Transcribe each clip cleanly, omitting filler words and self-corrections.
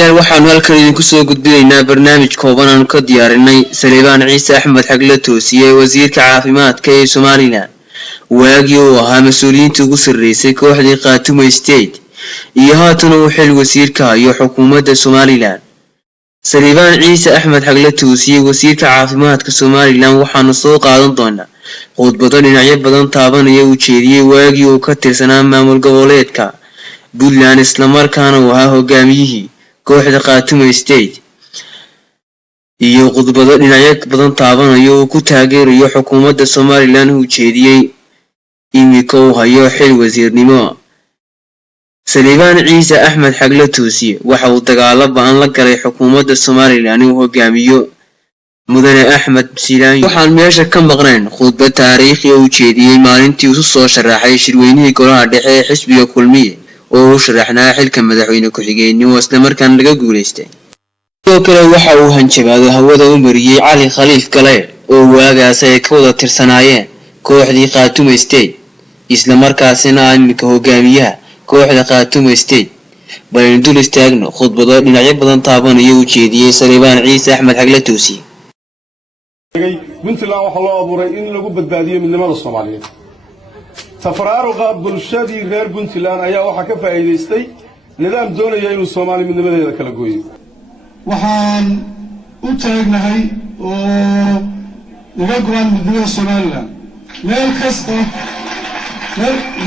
Somaliland waxaanu halkan idinku soo gudbinaynaa barnaamij kooban aan ka diyaarinay Saleebaan Ciise Axmed Xagle Toosiye wasiirka caafimaadka ee Somaliland waagii uu ahaa mas'uuliyiinta ugu sarreysay kooxdii Khaatume State iyo haatan uu xil wasiirka hayo xukuumadda Somaliland. Saleebaan Ciise Axmed Xagle Toosiye wasiirka caafimaadka Somaliland waxaanu soo qaadan doonaa khudbado dhinacyo badan taabanaya uu jeediyay waagii uu ka tirsanaa maamul goboleedka Puntland isla markaana uu ahaa hogaamiyihii kooxda Khaatume State iyo khudbado dhinacyo badan taabanaya uu ku taageerayo xukuumadda Somaliland uu jeediyay imika uu hayo xil wasiirnimo. Saleebaan Ciise Axmed Xagle Toosiye waxa uu dagaalo ba'an la galay xukuumadda Somaliland uu hogaamiyo mudane Axmed Silaanyo. waxaan meesha ka maqnayn khudbad taariikhi ah uu jeediyay maalintii uu soo sharaxay shirweynihii golaha dhexe ee xisbiga Kulmiye oo uu sharaxnaa xilka madaxweyne ku-xigeenimo isla markaana laga guuleystay. sidoo kale waxa uu hanjabaado hawada u mariyay Cali Khaliif Galeer oo waagaas ay ka wada tirsanaayeen kooxdii Khaatume State isla markaasina imika hogaamiyaha kooxda Khaatume State. baynu dul istaagno khudbado dhinacyo badan taabanaya uu jeediyay Saleebaan Ciise Axmed Xagle Toosiye. Puntland waxa loo abuuray in lagu badbaadiyo midnimada Soomaaliyeed. Tafaraaruqa bulshadii reer Puntland ayaa waxa ka faa'iideystay nidaam doonaya inuu Soomaali midnimadeeda kala gooyo. waxaan u taagnahay oo uga go'an midnimada Soomaaliland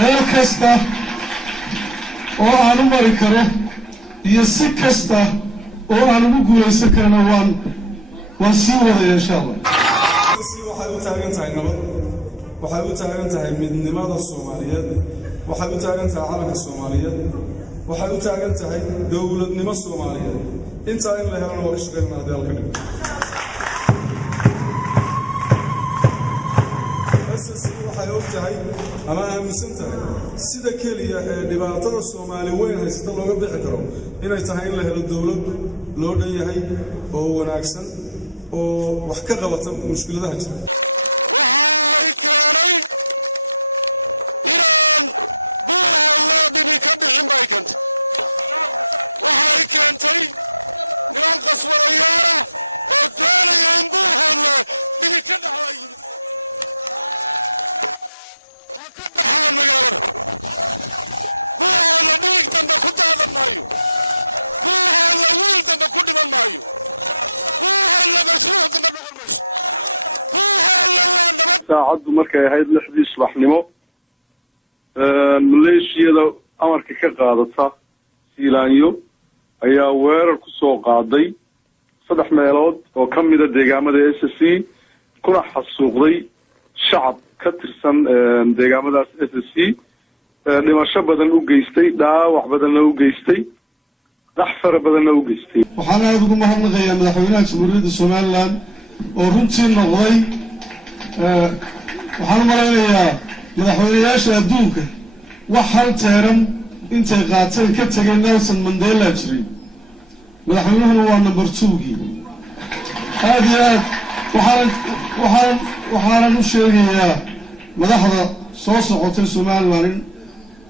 meel kasta oo aan u mari karo iyo si kasta oo aan ugu guulaysan karno waan sii wadaya insha Allah. waxay u taagan tahay nabad, waxay u taagan tahay midnimada Soomaaliyeed, waxay u taagan tahay calanka Soomaaliyeed, waxay u taagan tahay dawladnimo Soomaaliyeed. inta in la helo waa shaqeynaa dalka dhig. waxay u tahay ama aaminsan tahay sida kaliya ee dhibaatada Soomaali weyn haysata looga bixi karo inay tahay in la helo dawlad loo dhan yahay oo wanaagsan oo wax ka qabata mushkiladaha jira. saacadu markay ahayd 6 subaxnimo maleeshiyada amarka ka qaadata Silaanyo ayaa weerar ku soo qaaday 3 meelood oo ka mid ah deegaamada SSC kuna xasuuqday shacab ka tirsan deegaamadaas SSC dhimasho badan u geystay dhaawac badan u geystay dhaxfar badan u geystay. waxaan aad ugu mahadnaqayaa madaxweynaha Jamhuuriyadda Somaliland oo runtii noqday waxaan malaynayaa madaxweynayaasha adduunka wax hal teeran intay qaateen ka tagay Nelson Mandela jiray madaxweynuhu waa number 2gii aad iyo aad waxaan u sheegayaa madaxda soo socotay Somaliland in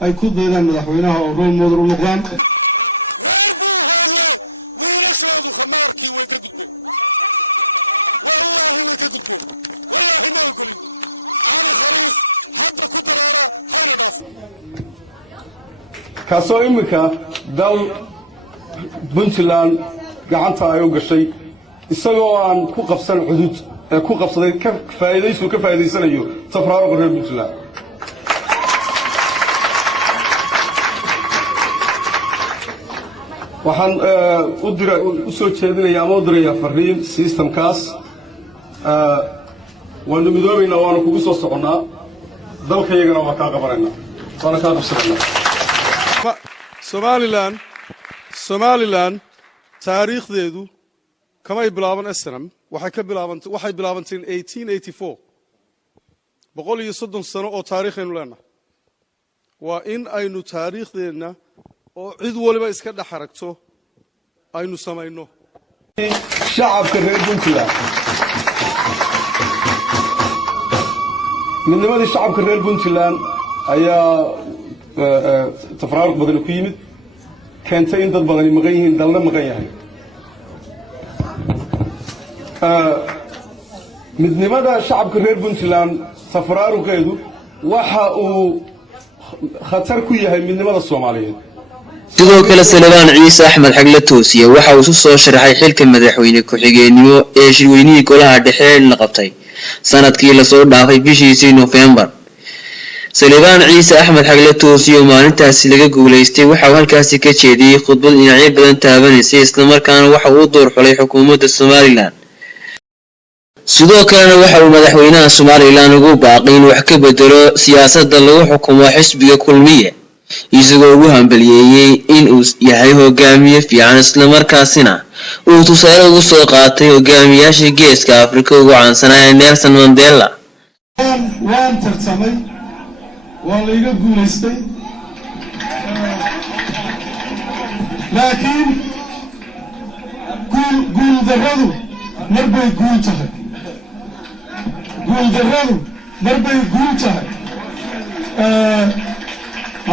ay ku daydaan madaxweynaha oo role model u noqdaan. kaasoo imika dal Puntland gacanta ay u gashay isagoo aan ku qabsan xuduud ku qabsaday ka faa'iideysanayo tafaraaruqa reer Puntland. waxaan u soo jeedinayaa ama u dirayaa fariin systemkaas waanu midoobaynaa waanu kugu soo soconaa dalkayagana waa kaa qabanaynaa waana kaa qabsanaynaa. Somaliland taariikhdeedu kamay bilaaban SNM waxay bilaabantay 1884 130 sano oo taariikhaynu leenahay. waa in aynu taariikhdeena oo cid waliba iska dhaxaragto aynu samayno. shacabka reer Puntland midnimadii shacabka reer Puntland ayaa تفرارق بدن كيمد keentay in dad badani maqan yihiin dalna maqan yahay midnimada shacabka reer Puntland safaraaruqeedu waxa uu khatar ku yahay midnimada Soomaaliyeed sidoo kale Salebaan Ciise Axmed Xagle Toosiye waxa uu soo sharaxay xilka madaxweyne ku-xigeenimo ee shirweynihii golaha dhexe la qabtay sanadkii la soo dhaafay bishii November Salebaan Ciise Axmed Xagle Toosiye maalintaasi laga guuleystay waxa uu halkaasi ka jeediyay khudbad dhinacyo badan taabanaysa isla markaana waxa uu door xulay xukuumadda Somaliland sidoo kale waxa uu madaxweynaha Somaliland ugu baaqay in wax ka bedelo siyaasadda lagu xukumo xisbiga kulmiye isagoo ugu hambalyeeyay in uu yahay hogaamiye fiican isla markaasina uu tusaale ugu soo qaatay hogaamiyaasha geeska Afrika ugu caansanaa Nelson Mandela waan tartamay waa la iga guuleystay laakiin guul darradu marbay guul tahay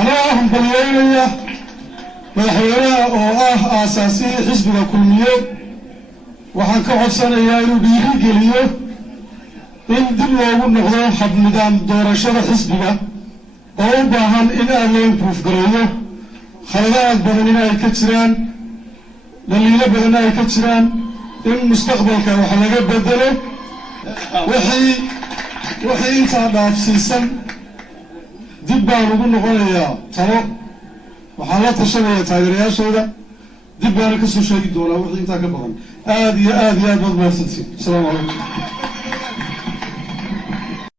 أنا همبليانيا مدحوينها oo ah aasaasii xisbiga kulmiye waxaan ka codsanayaa inuu dhiirigeliyo in dib loogu noqdo hab nidaam doorashada xisbiga oo u baahan in aan loo improve gareeyo khaladaad badan in ay ka jiraan dhaliilo badan ay ka jiraan in mustaqbalka wax laga bedelo wixii intaa dhaafsiisan dib baan ugu noqonayaa talo waxaan la tashanayaa taageerayaashooda dib baana ka soo sheegi doonaa wixii intaa ka badan aad iyo aad baad mahadsantihiin asalaamu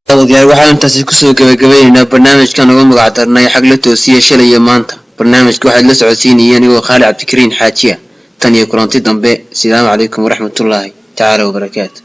calaykum waxaan intaasi kusoo gabagabaynaynaa barnaamijkan uga magac darnay Xagle Toosiye shalay iyo maanta barnaamijka waxaad la socodsiinayeen anigoo Khaalid Cabdikariin Xaajiya tan iyo kulanti dambe assalaamu calaykum waraxmatullaahi tacaala wabarakaatuh